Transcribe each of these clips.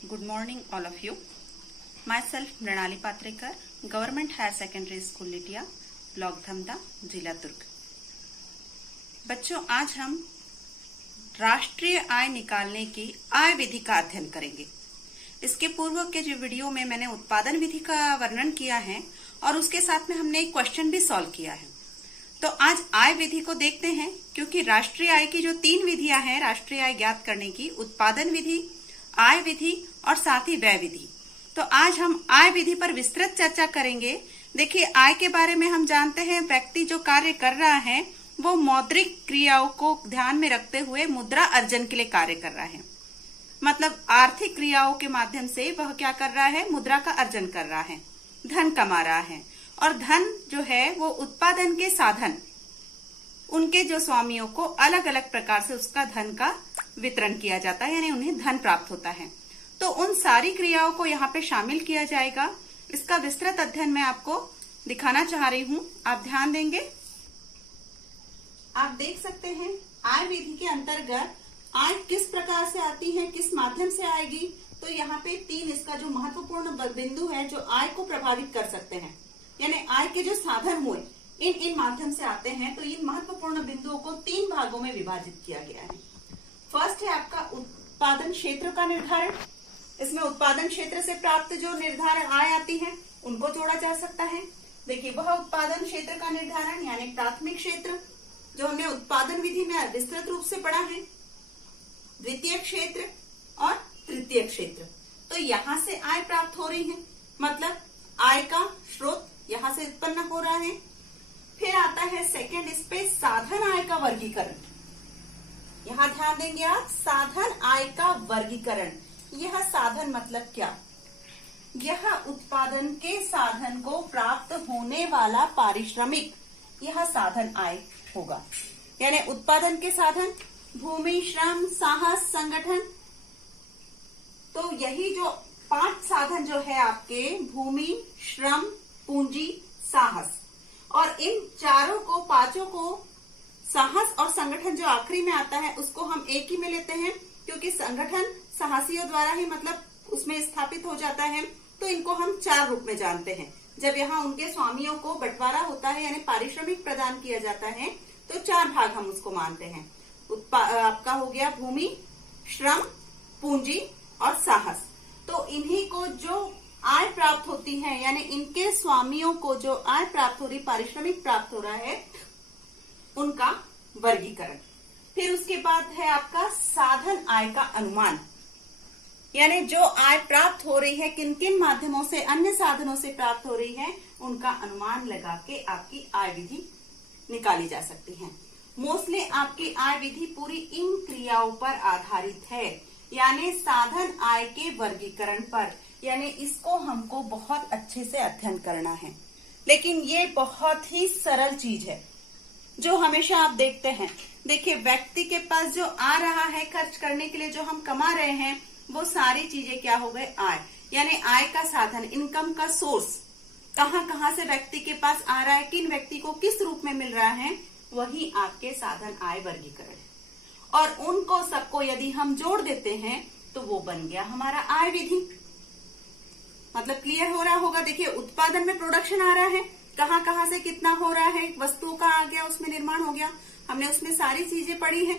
Good morning, all of you. Myself, Mrinali Patrekar, Government Higher Secondary School, Litiya, block Dhamda, जिला दुर्ग। बच्चों, आज हम राष्ट्रीय आय निकालने की आय विधि का अध्ययन करेंगे। इसके पूर्व के जो वीडियो में मैंने उत्पादन विधि का वर्णन किया है और उसके साथ में हमने एक क्वेश्चन भी सॉल्व किया है। तो आज आय विधि को देखते हैं, क्योंकि राष्ट्रीय आय की जो 3 विधियां हैं राष्ट्रीय आय ज्ञात करने की, उत्पादन विधि, आय विधि और साथ ही व्यय विधि। तो आज हम आय विधि पर विस्तृत चर्चा करेंगे। देखिए, आय के बारे में हम जानते हैं, व्यक्ति जो कार्य कर रहा है वो मौद्रिक क्रियाओं को ध्यान में रखते हुए मुद्रा अर्जन के लिए कार्य कर रहा है। मतलब आर्थिक क्रियाओं के माध्यम से वह क्या कर रहा है, मुद्रा का अर्जन कर रहा है, धन कमा रहा है। और धन जो है वो उत्पादन के साधन, उनके जो स्वामियों को अलग अलग प्रकार से उसका धन का वितरण किया जाता है, यानी उन्हें धन प्राप्त होता है। तो उन सारी क्रियाओं को यहाँ पे शामिल किया जाएगा। इसका विस्तृत अध्ययन मैं आपको दिखाना चाह रही हूँ, आप ध्यान देंगे। आप देख सकते हैं आय विधि के अंतर्गत आय किस प्रकार से आती है, किस माध्यम से आएगी। तो यहाँ पे 3 इसका जो महत्वपूर्ण बिंदु है जो आय को प्रभावित कर सकते हैं, यानी आय के जो साधन हुए इन माध्यम से आते हैं। तो इन महत्वपूर्ण बिंदुओं को 3 भागों में विभाजित किया गया है। फर्स्ट है आपका उत्पादन क्षेत्र का निर्धारण। इसमें उत्पादन क्षेत्र से प्राप्त जो निर्धारण आय आती है उनको जोड़ा जा सकता है। देखिए, वह उत्पादन क्षेत्र का निर्धारण यानी प्राथमिक क्षेत्र जो हमने उत्पादन विधि में विस्तृत रूप से पढ़ा है, द्वितीय क्षेत्र और तृतीय क्षेत्र। तो यहाँ से आय प्राप्त हो रही है, मतलब आय का स्रोत यहाँ से उत्पन्न हो रहा है। फिर आता है सेकंड, इस पे साधन आय का वर्गीकरण। यहाँ ध्यान देंगे आप, साधन आय का वर्गीकरण। यह साधन मतलब क्या? यह उत्पादन के साधन को प्राप्त होने वाला पारिश्रमिक, यह साधन आय होगा। यानी उत्पादन के साधन भूमि, श्रम, साहस, संगठन। तो यही जो 5 साधन जो है आपके, भूमि, श्रम, पूंजी, साहस, और इन चारों को, 5 को, साहस और संगठन जो आखिरी में आता है उसको हम एक ही में लेते हैं, क्योंकि संगठन साहसियों द्वारा ही मतलब उसमें स्थापित हो जाता है। तो इनको हम 4 रूप में जानते हैं। जब यहाँ उनके स्वामियों को बंटवारा होता है यानी पारिश्रमिक प्रदान किया जाता है, तो 4 भाग हम उसको मानते हैं। आपका हो गया भूमि, श्रम, पूंजी और साहस। तो इन्हीं को जो आय प्राप्त होती है, यानी इनके स्वामियों को जो आय प्राप्त हो रही, पारिश्रमिक प्राप्त हो रहा है, उनका वर्गीकरण। फिर उसके बाद है आपका साधन आय का अनुमान, यानी जो आय प्राप्त हो रही है किन किन माध्यमों से, अन्य साधनों से प्राप्त हो रही है, उनका अनुमान लगा के आपकी आय विधि निकाली जा सकती है। मोस्टली आपकी आय विधि पूरी इन क्रियाओं पर आधारित है, यानी साधन आय के वर्गीकरण पर। यानी इसको हमको बहुत अच्छे से अध्ययन करना है। लेकिन ये बहुत ही सरल चीज है जो हमेशा आप देखते हैं। देखिए, व्यक्ति के पास जो आ रहा है खर्च करने के लिए, जो हम कमा रहे हैं, वो सारी चीजें क्या हो गए, आय। यानी आय का साधन, इनकम का सोर्स कहाँ कहाँ से व्यक्ति के पास आ रहा है, किन व्यक्ति को किस रूप में मिल रहा है, वही आपके साधन आय वर्गीकरण है। और उनको सबको यदि हम जोड़ देते हैं तो वो बन गया हमारा आय विधि। मतलब क्लियर हो रहा होगा। देखिए, उत्पादन में प्रोडक्शन आ रहा है, कहाँ कहाँ से कितना हो रहा है, वस्तुओं का आ गया, उसमें निर्माण हो गया, हमने उसमें सारी चीजें पढ़ी हैं।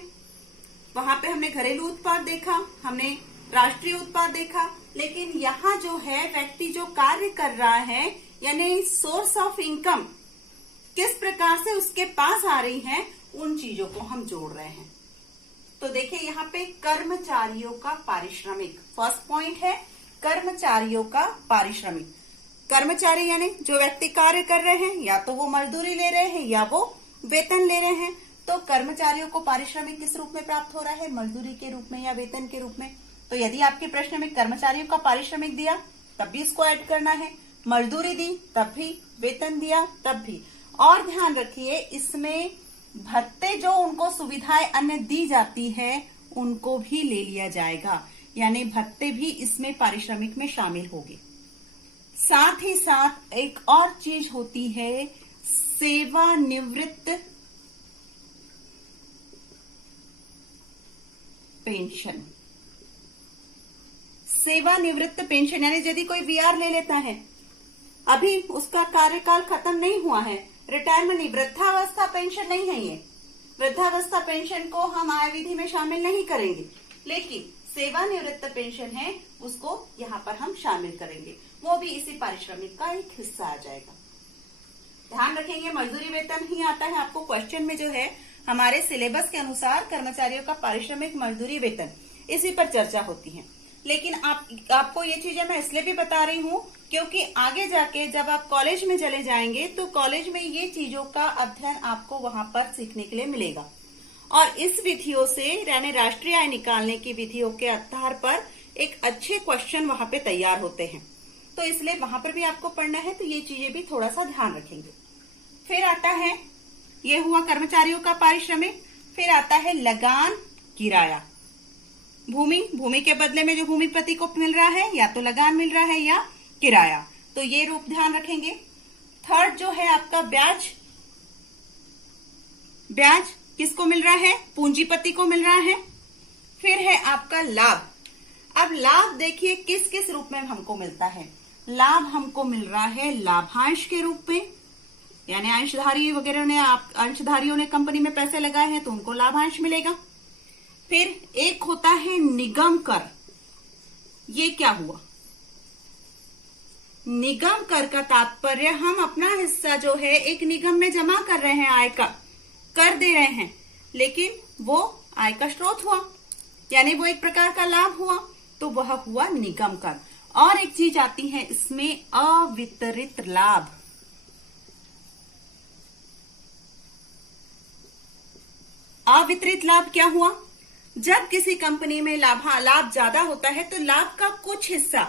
वहां पे हमने घरेलू उत्पाद देखा, हमने राष्ट्रीय उत्पाद देखा। लेकिन यहाँ जो है व्यक्ति जो कार्य कर रहा है, यानी सोर्स ऑफ इनकम किस प्रकार से उसके पास आ रही है, उन चीजों को हम जोड़ रहे हैं। तो देखिए, यहाँ पे कर्मचारियों का पारिश्रमिक फर्स्ट पॉइंट है, कर्मचारियों का पारिश्रमिक। कर्मचारी यानी जो व्यक्ति कार्य कर रहे हैं, या तो वो मजदूरी ले रहे हैं या वो वेतन ले रहे हैं। तो कर्मचारियों को पारिश्रमिक किस रूप में प्राप्त हो रहा है, मजदूरी के रूप में या वेतन के रूप में। तो यदि आपके प्रश्न में कर्मचारियों का पारिश्रमिक दिया तब भी इसको ऐड करना है, मजदूरी दी तब भी, वेतन दिया तब भी। और ध्यान रखिए, इसमें भत्ते जो उनको सुविधाएं अन्य दी जाती है उनको भी ले लिया जाएगा, यानी भत्ते भी इसमें पारिश्रमिक में शामिल होंगे। साथ ही साथ एक और चीज होती है, सेवानिवृत्त पेंशन। सेवानिवृत्त पेंशन, यानी यदि कोई वीआर ले लेता है, अभी उसका कार्यकाल खत्म नहीं हुआ है, रिटायरमेंट नहीं, वृद्धावस्था पेंशन नहीं है ये, वृद्धावस्था पेंशन को हम आय विधि में शामिल नहीं करेंगे, लेकिन सेवानिवृत्त पेंशन है उसको यहाँ पर हम शामिल करेंगे, वो भी इसी पारिश्रमिक का एक हिस्सा आ जाएगा। ध्यान रखेंगे मजदूरी वेतन ही आता है आपको क्वेश्चन में, जो है हमारे सिलेबस के अनुसार कर्मचारियों का पारिश्रमिक मजदूरी वेतन, इसी पर चर्चा होती है। लेकिन आपको ये चीजें मैं इसलिए भी बता रही हूँ क्योंकि आगे जाके जब आप कॉलेज में चले जाएंगे तो कॉलेज में ये चीजों का अध्ययन आपको वहां पर सीखने के लिए मिलेगा, और इस विधियों से यानी राष्ट्रीय आय निकालने की विधियों के आधार पर एक अच्छे क्वेश्चन वहां पे तैयार होते हैं, तो इसलिए वहां पर भी आपको पढ़ना है, तो ये चीजें भी थोड़ा सा ध्यान रखेंगे। फिर आता है, ये हुआ कर्मचारियों का पारिश्रमिक, फिर आता है लगान किराया। भूमि के बदले में जो भूमिपति को मिल रहा है या तो लगान मिल रहा है या किराया, तो ये रूप ध्यान रखेंगे। थर्ड जो है आपका ब्याज, ब्याज किसको मिल रहा है, पूंजीपति को मिल रहा है। फिर है आपका लाभ। अब लाभ देखिए किस किस रूप में हमको मिलता है, लाभ हमको मिल रहा है लाभांश के रूप में, यानी अंशधारी वगैरह ने, अंशधारियों ने कंपनी में पैसे लगाए हैं तो उनको लाभांश मिलेगा। फिर एक होता है निगम कर। ये क्या हुआ, निगम कर का तात्पर्य हम अपना हिस्सा जो है एक निगम में जमा कर रहे हैं, आय का कर दे रहे हैं, लेकिन वो आय का स्रोत हुआ, यानी वो एक प्रकार का लाभ हुआ, तो वह हुआ निगम कर। और एक चीज आती है इसमें, अवितरित लाभ। अवितरित लाभ क्या हुआ, जब किसी कंपनी में लाभ ज्यादा होता है तो लाभ का कुछ हिस्सा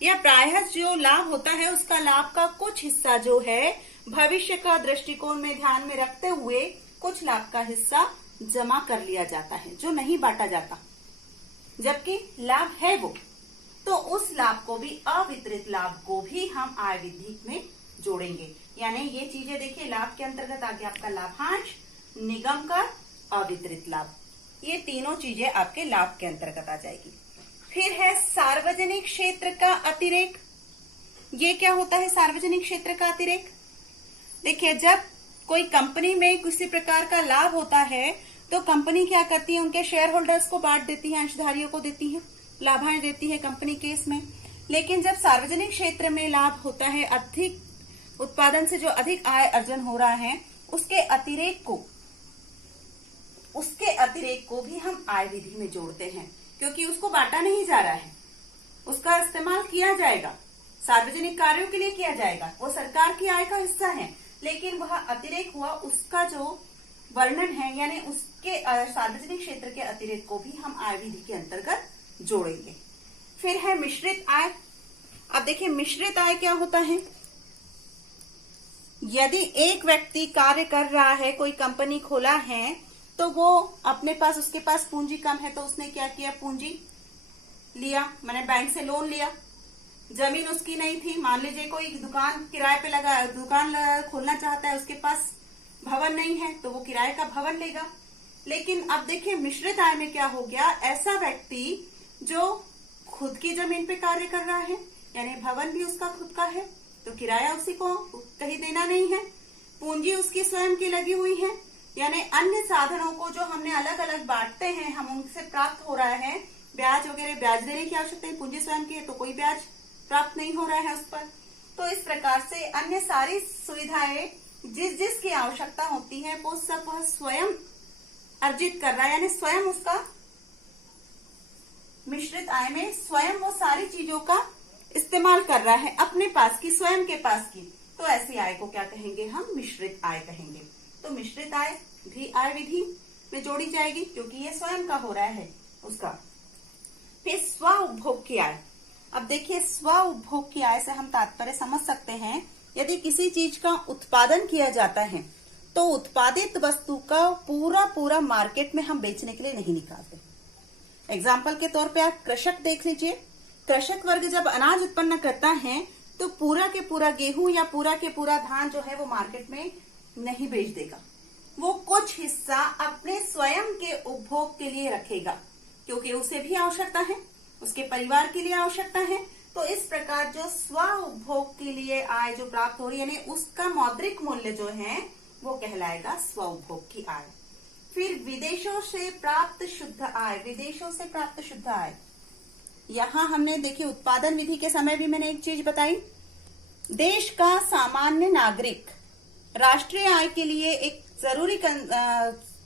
या प्रायः जो लाभ होता है उसका लाभ का कुछ हिस्सा जो है भविष्य का दृष्टिकोण में ध्यान में रखते हुए कुछ लाभ का हिस्सा जमा कर लिया जाता है, जो नहीं बांटा जाता, जबकि लाभ है वो, तो उस लाभ को भी, अवितरित लाभ को भी हम आय विधि में जोड़ेंगे। यानी ये चीजें देखिए, लाभ के अंतर्गत आ गया आपका लाभांश, निगम कर, अवितरित लाभ, ये तीनों चीजें आपके लाभ के अंतर्गत आ जाएगी। फिर है सार्वजनिक क्षेत्र का अतिरेक। ये क्या होता है सार्वजनिक क्षेत्र का अतिरेक, देखिए जब कोई कंपनी में किसी प्रकार का लाभ होता है तो कंपनी क्या करती है, उनके शेयर होल्डर्स को बांट देती है, अंशधारियों को देती है, लाभांश देती है कंपनी के इसमें। लेकिन जब सार्वजनिक क्षेत्र में लाभ होता है, अधिक उत्पादन से जो अधिक आय अर्जन हो रहा है, उसके अतिरेक को भी हम आय विधि में जोड़ते हैं, क्योंकि उसको बांटा नहीं जा रहा है, उसका इस्तेमाल किया जाएगा, सार्वजनिक कार्यों के लिए किया जाएगा, वो सरकार की आय का हिस्सा है, लेकिन वह अतिरेक हुआ, उसका जो वर्णन है, यानी उसके सार्वजनिक क्षेत्र के अतिरेक को भी हम आय विधि के अंतर्गत जोड़ेंगे। फिर है मिश्रित आय। अब देखिए मिश्रित आय क्या होता है, यदि एक व्यक्ति कार्य कर रहा है, कोई कंपनी खोला है, तो वो अपने पास, उसके पास पूंजी कम है तो उसने क्या किया, पूंजी लिया, मैंने बैंक से लोन लिया। जमीन उसकी नहीं थी, मान लीजिए कोई दुकान किराए पे लगा, दुकान खोलना चाहता है, उसके पास भवन नहीं है तो वो किराए का भवन लेगा। लेकिन अब देखिए मिश्रित आय में क्या हो गया, ऐसा व्यक्ति जो खुद की जमीन पे कार्य कर रहा है, यानी भवन भी उसका खुद का है तो किराया उसी को कहीं देना नहीं है, पूंजी उसकी स्वयं की लगी हुई है, यानी अन्य साधनों को जो हमने अलग अलग बांटते हैं, हम उनसे प्राप्त हो रहा है, ब्याज वगैरह, ब्याज देने की आवश्यकता है, पूंजी स्वयं की है तो कोई ब्याज प्राप्त नहीं हो रहा है उस पर। तो इस प्रकार से अन्य सारी सुविधाएं जिसकी आवश्यकता होती है वो सब वह स्वयं अर्जित कर रहा है, यानी स्वयं उसका मिश्रित आय में स्वयं वो सारी चीजों का इस्तेमाल कर रहा है, अपने पास की, स्वयं के पास की, तो ऐसी आय को क्या कहेंगे, हम मिश्रित आय कहेंगे। तो मिश्रित आय भी आय विधि में जोड़ी जाएगी क्योंकि ये स्वयं का हो रहा है उसका। फिर स्व उपभोग की आय। अब देखिए स्व उपभोग की आय से हम तात्पर्य समझ सकते हैं, यदि किसी चीज का उत्पादन किया जाता है तो उत्पादित वस्तु का पूरा मार्केट में हम बेचने के लिए नहीं निकालते। एग्जाम्पल के तौर पे आप कृषक देख लीजिए, कृषक वर्ग जब अनाज उत्पन्न करता है तो पूरा के पूरा गेहूं या पूरा के पूरा धान जो है वो मार्केट में नहीं बेच देगा, वो कुछ हिस्सा अपने स्वयं के उपभोग के लिए रखेगा, क्योंकि उसे भी आवश्यकता है, उसके परिवार के लिए आवश्यकता है। तो इस प्रकार जो स्व उपभोग के लिए आय जो प्राप्त हो रही है, यानी उसका मौद्रिक मूल्य जो है वो कहलाएगा स्व उपभोग की आय। फिर विदेशों से प्राप्त शुद्ध आय, विदेशों से प्राप्त शुद्ध आय, यहां हमने देखिए उत्पादन विधि के समय भी मैंने एक चीज बताई, देश का सामान्य नागरिक राष्ट्रीय आय के लिए एक जरूरी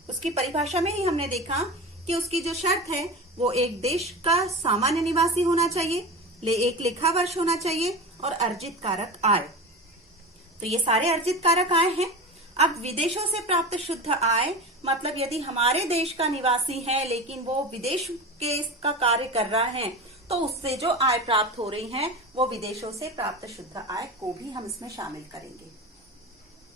उसकी परिभाषा में ही हमने देखा कि उसकी जो शर्त है वो एक देश का सामान्य निवासी होना चाहिए, एक लेखा वर्ष होना चाहिए और अर्जित कारक आय। तो ये सारे अर्जित कारक आय हैं। अब विदेशों से प्राप्त शुद्ध आय मतलब यदि हमारे देश का निवासी है लेकिन वो विदेश के का कार्य कर रहा है तो उससे जो आय प्राप्त हो रही है वो विदेशों से प्राप्त शुद्ध आय को भी हम इसमें शामिल करेंगे,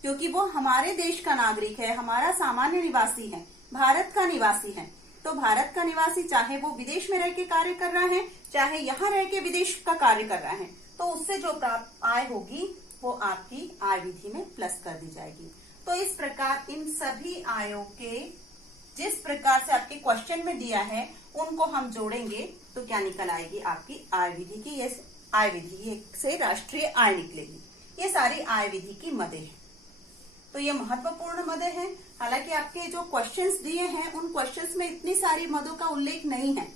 क्योंकि वो हमारे देश का नागरिक है, हमारा सामान्य निवासी है, भारत का निवासी है। तो भारत का निवासी चाहे वो विदेश में रह के कार्य कर रहा है, चाहे यहाँ रह के विदेश का कार्य कर रहा है, तो उससे जो प्राप्त आय होगी वो आपकी आय विधि में प्लस कर दी जाएगी। तो इस प्रकार इन सभी आयों के जिस प्रकार से आपके क्वेश्चन में दिया है उनको हम जोड़ेंगे तो क्या निकल आएगी आपकी आय विधि की। ये आय विधि से राष्ट्रीय आय निकलेगी। ये सारी आय विधि की मदे हैं। तो ये महत्वपूर्ण मदे हैं। हालांकि आपके जो क्वेश्चंस दिए हैं उन क्वेश्चंस में इतनी सारी मदों का उल्लेख नहीं है,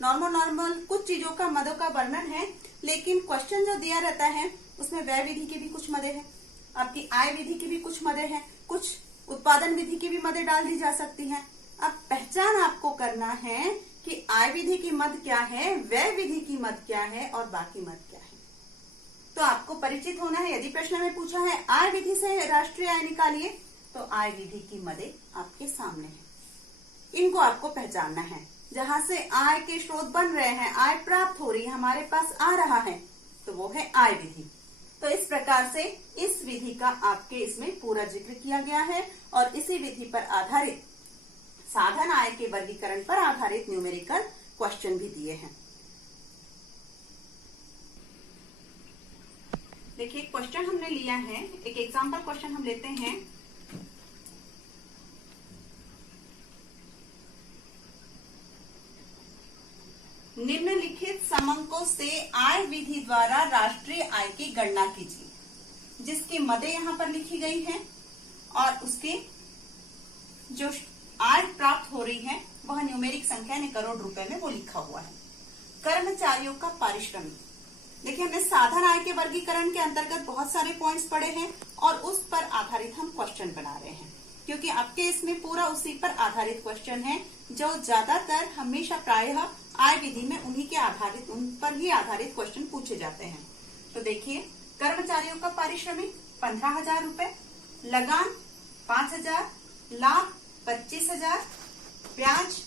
नॉर्मल कुछ चीजों का मदों का वर्णन है, लेकिन क्वेश्चन जो दिया रहता है उसमें व्यय विधि की भी कुछ मदे हैं, आपकी आय विधि की भी कुछ मदे हैं, कुछ उत्पादन विधि की भी मदे डाल दी जा सकती हैं। अब पहचान आपको करना है कि आय विधि की मद क्या है, व्यय विधि की मद क्या है और बाकी मद क्या है। तो आपको परिचित होना है। यदि प्रश्न में पूछा है आय विधि से राष्ट्रीय आय निकालिए, तो आय विधि की मदे आपके सामने है, इनको आपको पहचानना है। जहां से आय के स्रोत बन रहे हैं, आय प्राप्त हो रही है, हमारे पास आ रहा है, तो वो है आय विधि। तो इस प्रकार से इस विधि का आपके इसमें पूरा जिक्र किया गया है और इसी विधि पर आधारित साधन आय के वर्गीकरण पर आधारित न्यूमेरिकल क्वेश्चन भी दिए हैं। देखिए क्वेश्चन हमने लिया है, एक एग्जाम्पल क्वेश्चन हम लेते हैं। निम्नलिखित समंकों से आय विधि द्वारा राष्ट्रीय आय की गणना कीजिए, जिसकी मदे यहाँ पर लिखी गई है और उसके जो आय प्राप्त हो रही है वह न्यूमेरिक संख्या यानी करोड़ रुपए में वो लिखा हुआ है। कर्मचारियों का पारिश्रमिक, देखिए हमने साधन आय के वर्गीकरण के अंतर्गत बहुत सारे पॉइंट्स पढ़े हैं और उस पर आधारित हम क्वेश्चन बना रहे हैं, क्योंकि आपके इसमें पूरा उसी पर आधारित क्वेश्चन है जो ज्यादातर हमेशा प्रायः आय विधि में उन्हीं के आधारित उन पर ही आधारित क्वेश्चन पूछे जाते हैं। तो देखिए कर्मचारियों का पारिश्रमिक 15,000 रुपए, लगान 5,000, लाभ 25,000, ब्याज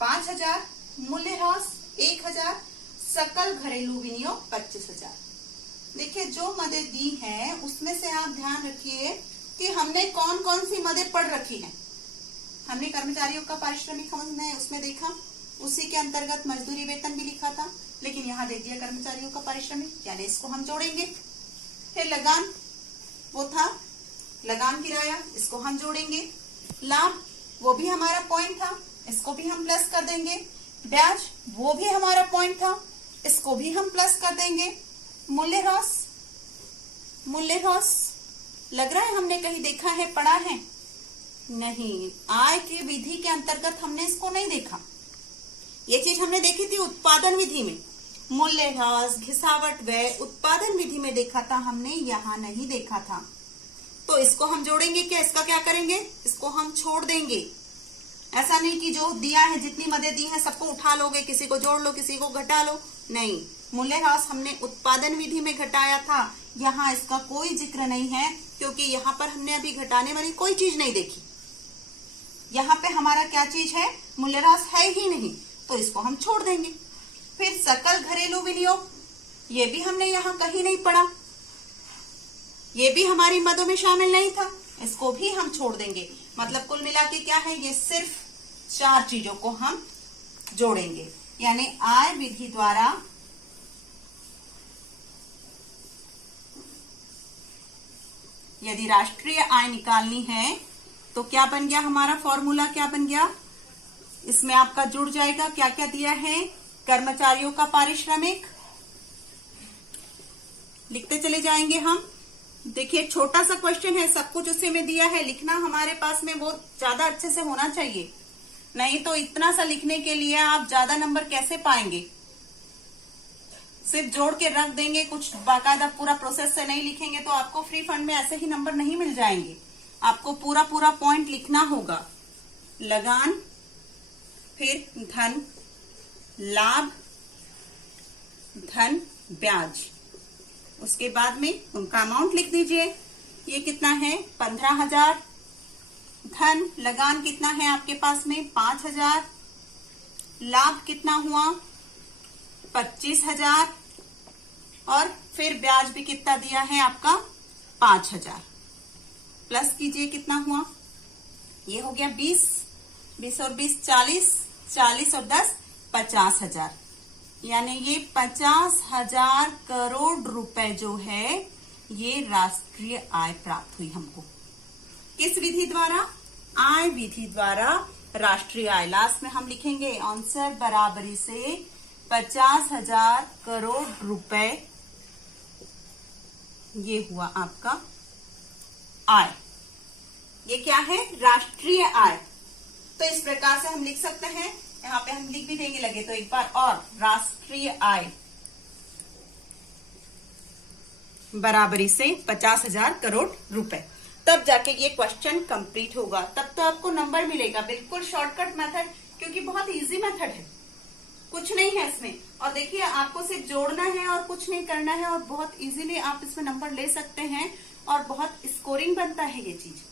5,000, मूल्यह्रास 1,000, सकल घरेलू विनियोग 25,000। देखिए जो मदे दी हैं उसमें से आप ध्यान रखिए कि हमने कौन कौन सी मदे पढ़ रखी हैं। हमने कर्मचारियों का पारिश्रमिक हमने उसमें देखा, उसी के अंतर्गत मजदूरी वेतन भी लिखा था, लेकिन यहाँ दे दिया कर्मचारियों का पारिश्रमिक, यानी इसको हम जोड़ेंगे। फिर लगान वो था लगान किराया, इसको हम जोड़ेंगे। लाभ वो भी हमारा पॉइंट था, इसको भी हम प्लस कर देंगे। ब्याज वो भी हमारा पॉइंट था, इसको भी हम प्लस कर देंगे। मूल्यह्रास लग रहा है हमने कहीं देखा है, पढ़ा है? नहीं, आय की विधि के अंतर्गत हमने इसको नहीं देखा। ये चीज हमने देखी थी उत्पादन विधि में, मूल्यह्रास घिसावट व्यय उत्पादन विधि में देखा था हमने, यहाँ नहीं देखा था। तो इसको हम जोड़ेंगे क्या, इसका क्या करेंगे, इसको हम छोड़ देंगे। ऐसा नहीं कि जो दिया है जितनी मदे दी हैं सबको उठा लोगे, किसी को जोड़ लो किसी को घटा लो, नहीं। मूल्यह्रास हमने उत्पादन विधि में घटाया था, यहाँ इसका कोई जिक्र नहीं है, क्योंकि यहाँ पर हमने अभी घटाने वाली कोई चीज नहीं देखी। यहाँ पे हमारा क्या चीज है, मूल्यह्रास है ही नहीं, तो इसको हम छोड़ देंगे। फिर सकल घरेलू विनियोग, ये भी हमने यहाँ कहीं नहीं पढ़ा, ये भी हमारी मदों में शामिल नहीं था, इसको भी हम छोड़ देंगे। मतलब कुल मिला के क्या है, ये सिर्फ 4 चीजों को हम जोड़ेंगे। यानी आय विधि द्वारा यदि राष्ट्रीय आय निकालनी है तो क्या बन गया हमारा फॉर्मूला, क्या बन गया, इसमें आपका जुड़ जाएगा क्या क्या दिया है, कर्मचारियों का पारिश्रमिक लिखते चले जाएंगे हम। देखिए छोटा सा क्वेश्चन है, सब कुछ उसी में दिया है, लिखना हमारे पास में बहुत ज्यादा अच्छे से होना चाहिए, नहीं तो इतना सा लिखने के लिए आप ज्यादा नंबर कैसे पाएंगे। सिर्फ जोड़ के रख देंगे, कुछ बाकायदा पूरा प्रोसेस से नहीं लिखेंगे तो आपको फ्री फंड में ऐसे ही नंबर नहीं मिल जाएंगे। आपको पूरा पूरा पॉइंट लिखना होगा। लगान, फिर धन लाभ, धन ब्याज, उसके बाद में उनका अमाउंट लिख दीजिए। ये कितना है 15,000। धन लगान कितना है आपके पास में 5,000। लाभ कितना हुआ 25,000 और फिर ब्याज भी कितना दिया है आपका 5,000। प्लस कीजिए कितना हुआ, ये हो गया 20 और 20 40, 40 और 10 50,000। यानी ये 50,000 करोड़ रुपए जो है ये राष्ट्रीय आय प्राप्त हुई हमको। किस विधि द्वारा? आय विधि द्वारा राष्ट्रीय आय। लास्ट में हम लिखेंगे आंसर बराबरी से 50,000 करोड़ रुपए ये हुआ आपका आय। ये क्या है? राष्ट्रीय आय। तो इस प्रकार से हम लिख सकते हैं, यहाँ पे हम लिख भी देंगे लगे तो एक बार और, राष्ट्रीय आय बराबरी से 50,000 करोड़ रुपए। तब जाके ये क्वेश्चन कंप्लीट होगा, तब तो आपको नंबर मिलेगा। बिल्कुल शॉर्टकट मेथड, क्योंकि बहुत इजी मेथड है, कुछ नहीं है इसमें। और देखिए आपको सिर्फ जोड़ना है और कुछ नहीं करना है, और बहुत इजीली आप इसमें नंबर ले सकते हैं और बहुत स्कोरिंग बनता है ये चीज।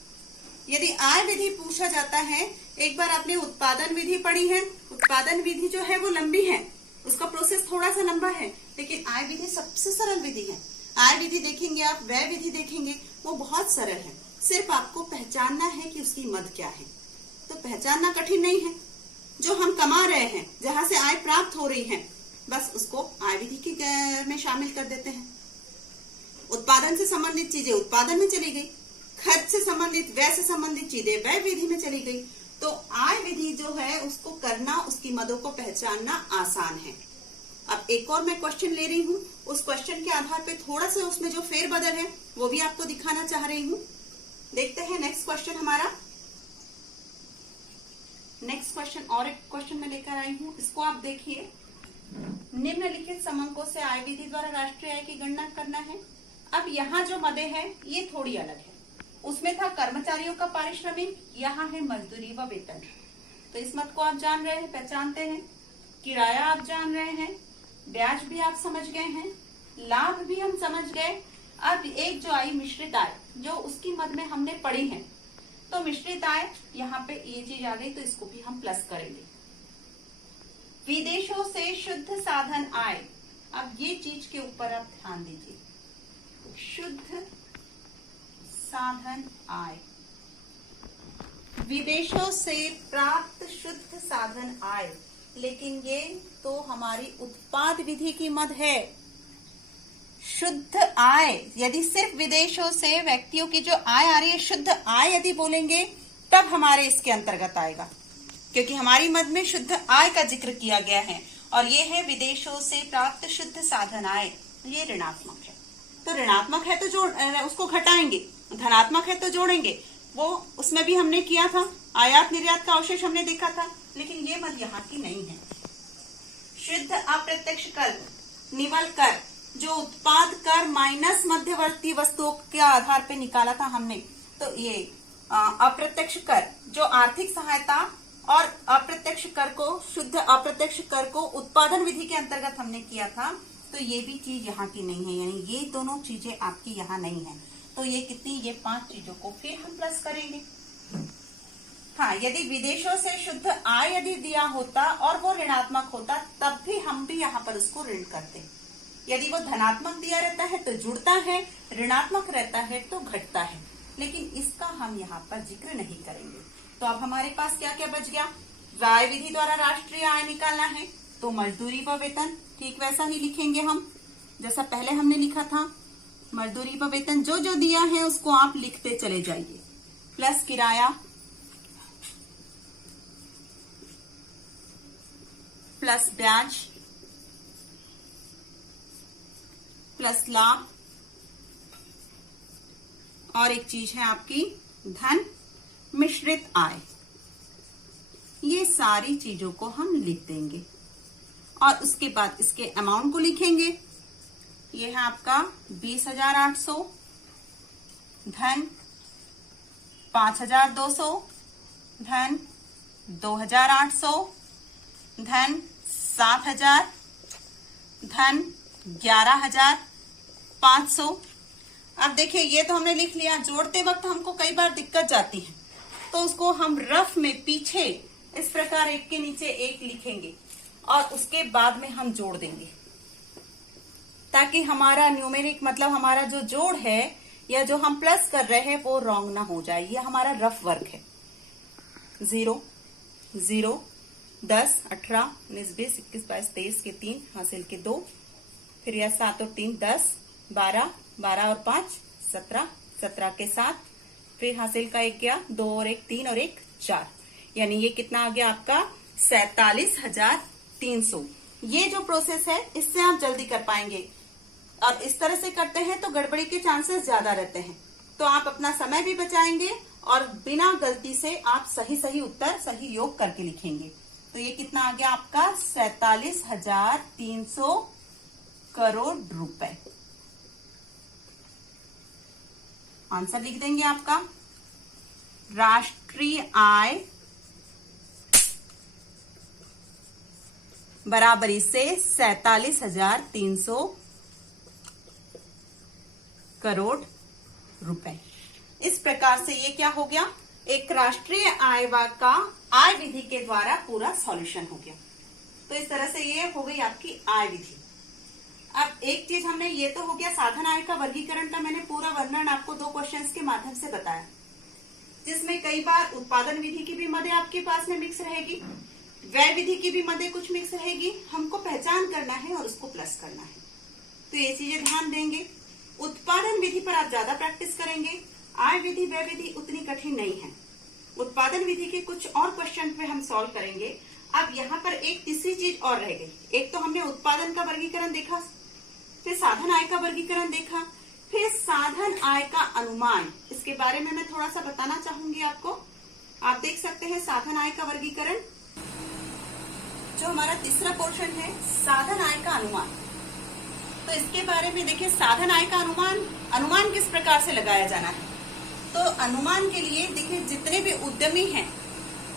यदि आय विधि पूछा जाता है, एक बार आपने उत्पादन विधि पढ़ी है, उत्पादन विधि जो है वो लंबी है, उसका प्रोसेस थोड़ा सा लंबा है, लेकिन आय विधि सबसे सरल विधि है। आय विधि देखेंगे आप, व्यय विधि देखेंगे, वो बहुत सरल है। सिर्फ आपको पहचानना है कि उसकी मद क्या है। तो पहचानना कठिन नहीं है। जो हम कमा रहे हैं, जहां से आय प्राप्त हो रही है, बस उसको आय विधि की में शामिल कर देते हैं। उत्पादन से संबंधित चीजें उत्पादन में चली गई, खर्च से संबंधित, व्यय से संबंधित चीजें व्यय विधि में चली गई। तो आय विधि जो है उसको करना, उसकी मदों को पहचानना आसान है। अब एक और मैं क्वेश्चन ले रही हूँ, उस क्वेश्चन के आधार पे थोड़ा सा उसमें जो फेरबदल है वो भी आपको दिखाना चाह रही हूँ। देखते हैं नेक्स्ट क्वेश्चन हमारा। नेक्स्ट क्वेश्चन और एक क्वेश्चन मैं लेकर आई हूँ, इसको आप देखिए। निम्नलिखित समंकों से आय विधि द्वारा राष्ट्रीय आय की गणना करना है। अब यहाँ जो मदें हैं ये थोड़ी अलग है। उसमें था कर्मचारियों का पारिश्रमिक, यहाँ है मजदूरी व वेतन। तो इस मत को आप जान रहे हैं, पहचानते हैं। किराया आप जान रहे हैं, ब्याज भी आप समझ गए हैं, लाभ भी हम समझ गए। अब एक जो आई मिश्रित आय, जो उसकी मद में हमने पढ़ी है, तो मिश्रित आय यहाँ पे ये चीज आ गई, तो इसको भी हम प्लस करेंगे। विदेशों से शुद्ध साधन आय, अब ये चीज के ऊपर आप ध्यान दीजिए। शुद्ध साधन आय, विदेशों से प्राप्त शुद्ध साधन आय, लेकिन ये तो हमारी उत्पाद विधि की मद है। शुद्ध आय, यदि सिर्फ विदेशों से व्यक्तियों की जो आय आ रही है, शुद्ध आय यदि बोलेंगे तब हमारे इसके अंतर्गत आएगा, क्योंकि हमारी मद में शुद्ध आय का जिक्र किया गया है। और ये है विदेशों से प्राप्त शुद्ध साधन आय, ये ऋणात्मक है। तो ऋणात्मक है तो जोड़, उसको घटाएंगे, धनात्मक है तो जोड़ेंगे। वो उसमें भी हमने किया था, आयात निर्यात का अवशेष हमने देखा था, लेकिन ये मद यहाँ की नहीं है। शुद्ध अप्रत्यक्ष कर, निवल कर, जो उत्पाद कर माइनस मध्यवर्ती वस्तुओं के आधार पे निकाला था हमने, तो ये अप्रत्यक्ष कर, जो आर्थिक सहायता और अप्रत्यक्ष कर को, शुद्ध अप्रत्यक्ष कर को उत्पादन विधि के अंतर्गत हमने किया था, तो ये भी चीज यहाँ की नहीं है। यानी ये दोनों चीजें आपकी यहाँ नहीं है। तो ये कितनी, ये 5 चीजों को फिर हम प्लस करेंगे। हाँ, यदि विदेशों से शुद्ध आय यदि दिया होता और वो ऋणात्मक होता, तब भी हम भी यहाँ पर उसको ऋण करते। यदि वो धनात्मक दिया रहता है तो जुड़ता है, ऋणात्मक रहता है तो घटता है, लेकिन इसका हम यहाँ पर जिक्र नहीं करेंगे। तो अब हमारे पास क्या क्या बच गया? आय विधि द्वारा राष्ट्रीय आय निकालना है, तो मजदूरी व वेतन ठीक वैसा ही लिखेंगे हम जैसा पहले हमने लिखा था। मजदूरी व वेतन जो जो दिया है उसको आप लिखते चले जाइए, प्लस किराया, प्लस ब्याज, प्लस लाभ, और एक चीज है आपकी धन मिश्रित आय। ये सारी चीजों को हम लिख देंगे और उसके बाद इसके अमाउंट को लिखेंगे। ये है आपका 20,800, धन 5,200, धन 2,800, धन 7,000, धन 11,500। अब देखिए ये तो हमने लिख लिया। जोड़ते वक्त हमको कई बार दिक्कत जाती है, तो उसको हम रफ में पीछे इस प्रकार एक के नीचे एक लिखेंगे और उसके बाद में हम जोड़ देंगे, ताकि हमारा न्यूमेरिक मतलब हमारा जो जोड़ है या जो हम प्लस कर रहे हैं वो रॉन्ग ना हो जाए। ये हमारा रफ वर्क है। 0 0 10 18 19 20 21 22 23 के 3 हासिल के 2, फिर यह 7 और 3 10 12 12 और 5 17 17 के 7, फिर हासिल का 1 गया, 2 और 1 3 और 1 4, यानी ये कितना आ गया आपका 47,300। ये जो प्रोसेस है इससे आप जल्दी कर पाएंगे, और इस तरह से करते हैं तो गड़बड़ी के चांसेस ज्यादा रहते हैं। तो आप अपना समय भी बचाएंगे और बिना गलती से आप सही उत्तर सही योग करके लिखेंगे। तो ये कितना आ गया आपका 47,300 करोड़ रुपए। आंसर लिख देंगे आपका। राष्ट्रीय आय बराबरी से 47,300 करोड़ रुपए। इस प्रकार से ये क्या हो गया, एक राष्ट्रीय आय का आय विधि के द्वारा पूरा सॉल्यूशन हो गया। तो इस तरह से ये हो गई आपकी आय विधि। अब एक चीज हमने, ये तो हो गया साधन आय का वर्गीकरण का, मैंने पूरा वर्णन आपको 2 क्वेश्चंस के माध्यम से बताया, जिसमें कई बार उत्पादन विधि की भी मदें आपके पास में मिक्स रहेगी, व्यय विधि की भी मदें कुछ मिक्स रहेगी। हमको पहचान करना है और उसको प्लस करना है, तो ये चीजें ध्यान देंगे। उत्पादन विधि पर आप ज्यादा प्रैक्टिस करेंगे। आय विधि व्यय विधि उतनी कठिन नहीं है। उत्पादन विधि के कुछ और क्वेश्चन पे हम सॉल्व करेंगे। अब यहाँ पर एक तीसरी चीज और रह गई। एक तो हमने उत्पादन का वर्गीकरण देखा, फिर साधन आय का वर्गीकरण देखा, फिर साधन आय का अनुमान। इसके बारे में मैं थोड़ा सा बताना चाहूंगी आपको। आप देख सकते हैं साधन आय का वर्गीकरण, जो हमारा तीसरा पोर्शन है, साधन आय का अनुमान। तो इसके बारे में देखिए, साधन आय का अनुमान किस प्रकार से लगाया जाना है। तो अनुमान के लिए देखिए, जितने भी उद्यमी हैं,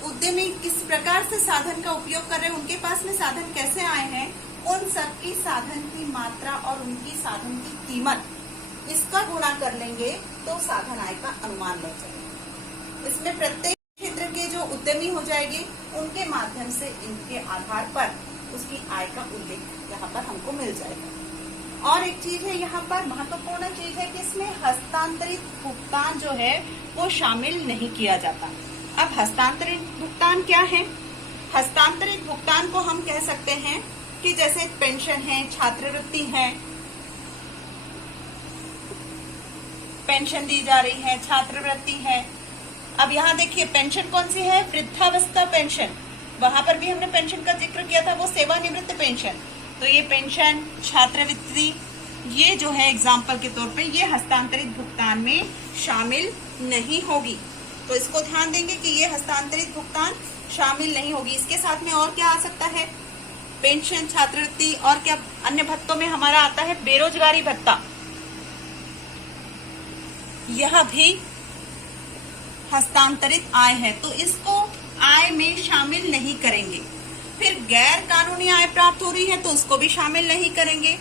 उद्यमी किस प्रकार से साधन का उपयोग कर रहे हैं, उनके पास में साधन कैसे आए हैं, उन सबकी साधन की मात्रा और उनकी साधन की कीमत, इसका गुणा कर लेंगे तो साधन आय का अनुमान लग जाएगा। इसमें प्रत्येक क्षेत्र के जो उद्यमी हो जाएंगे, उनके माध्यम से इनके आधार पर उसकी आय का उल्लेख यहाँ पर हमको मिल जाएगा। और एक चीज है यहाँ पर महत्वपूर्ण चीज है कि इसमें हस्तांतरित भुगतान जो है वो शामिल नहीं किया जाता। अब हस्तांतरित भुगतान क्या है? हस्तांतरित भुगतान को हम कह सकते हैं कि जैसे पेंशन है, छात्रवृत्ति है, पेंशन दी जा रही है, छात्रवृत्ति है। अब यहाँ देखिए पेंशन कौन सी है? वृद्धावस्था पेंशन। वहां पर भी हमने पेंशन का जिक्र किया था, वो सेवानिवृत्त पेंशन। तो ये पेंशन, छात्रवृत्ति, ये जो है एग्जाम्पल के तौर पे ये हस्तांतरित भुगतान में शामिल नहीं होगी। तो इसको ध्यान देंगे कि ये हस्तांतरित भुगतान शामिल नहीं होगी। इसके साथ में और क्या आ सकता है? पेंशन, छात्रवृत्ति, और क्या अन्य भत्तों में हमारा आता है बेरोजगारी भत्ता, यह भी हस्तांतरित आय है, तो इसको आय में शामिल नहीं करेंगे। फिर गैर कानूनी आय प्राप्त हो रही है तो उसको भी शामिल नहीं करेंगे।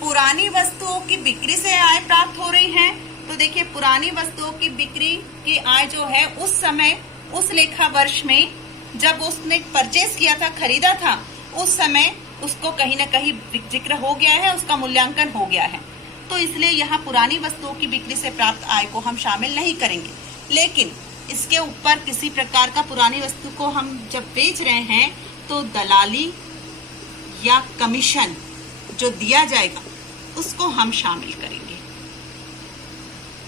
पुरानी वस्तुओं की बिक्री से आय प्राप्त हो रही है, तो देखिए पुरानी वस्तुओं की बिक्री की आय जो है उस समय, उस लेखा वर्ष में जब उसने परचेस किया था, खरीदा था, उस समय उसको कहीं ना कहीं जिक्र हो गया है, उसका मूल्यांकन हो गया है। तो इसलिए यहाँ पुरानी वस्तुओं की बिक्री से प्राप्त आय को हम शामिल नहीं करेंगे। लेकिन इसके ऊपर किसी प्रकार का पुरानी वस्तु को हम जब बेच रहे हैं तो दलाली या कमीशन जो दिया जाएगा उसको हम शामिल करेंगे।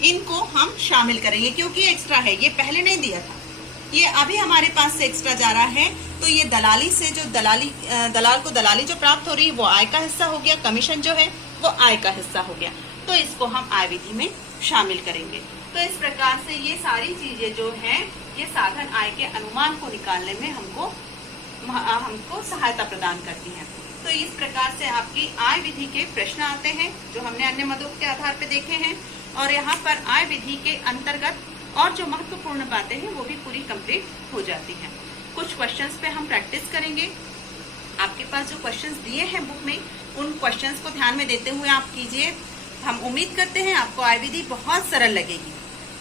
इनको हम शामिल करेंगे क्योंकि एक्स्ट्रा है, ये पहले नहीं दिया था। ये अभी हमारे पास से एक्स्ट्रा जा रहा है, तो ये दलाली से जो दलाल को दलाली जो प्राप्त हो रही है वो आय का हिस्सा हो गया, कमीशन जो है वो आय का हिस्सा हो गया। तो इसको हम आय विधि में शामिल करेंगे। तो इस प्रकार से ये सारी चीजें जो हैं ये साधन आय के अनुमान को निकालने में हमको सहायता प्रदान करती हैं। तो इस प्रकार से आपकी आय विधि के प्रश्न आते हैं जो हमने अन्य मदों के आधार पर देखे हैं, और यहाँ पर आय विधि के अंतर्गत और जो महत्वपूर्ण बातें हैं वो भी पूरी कंप्लीट हो जाती हैं। कुछ क्वेश्चंस पे हम प्रैक्टिस करेंगे। आपके पास जो क्वेश्चंस दिए हैं बुक में, उन क्वेश्चंस को ध्यान में देते हुए आप कीजिए। हम उम्मीद करते हैं आपको आय विधि बहुत सरल लगेगी।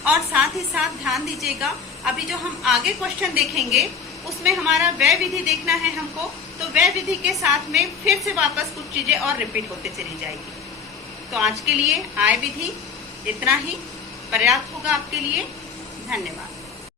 और साथ ही साथ ध्यान दीजिएगा, अभी जो हम आगे क्वेश्चन देखेंगे उसमें हमारा व्यय विधि देखना है हमको, तो व्यय विधि के साथ में फिर से वापस कुछ चीजें और रिपीट होते चली जाएगी। तो आज के लिए आय विधि इतना ही पर्याप्त होगा आपके लिए। धन्यवाद।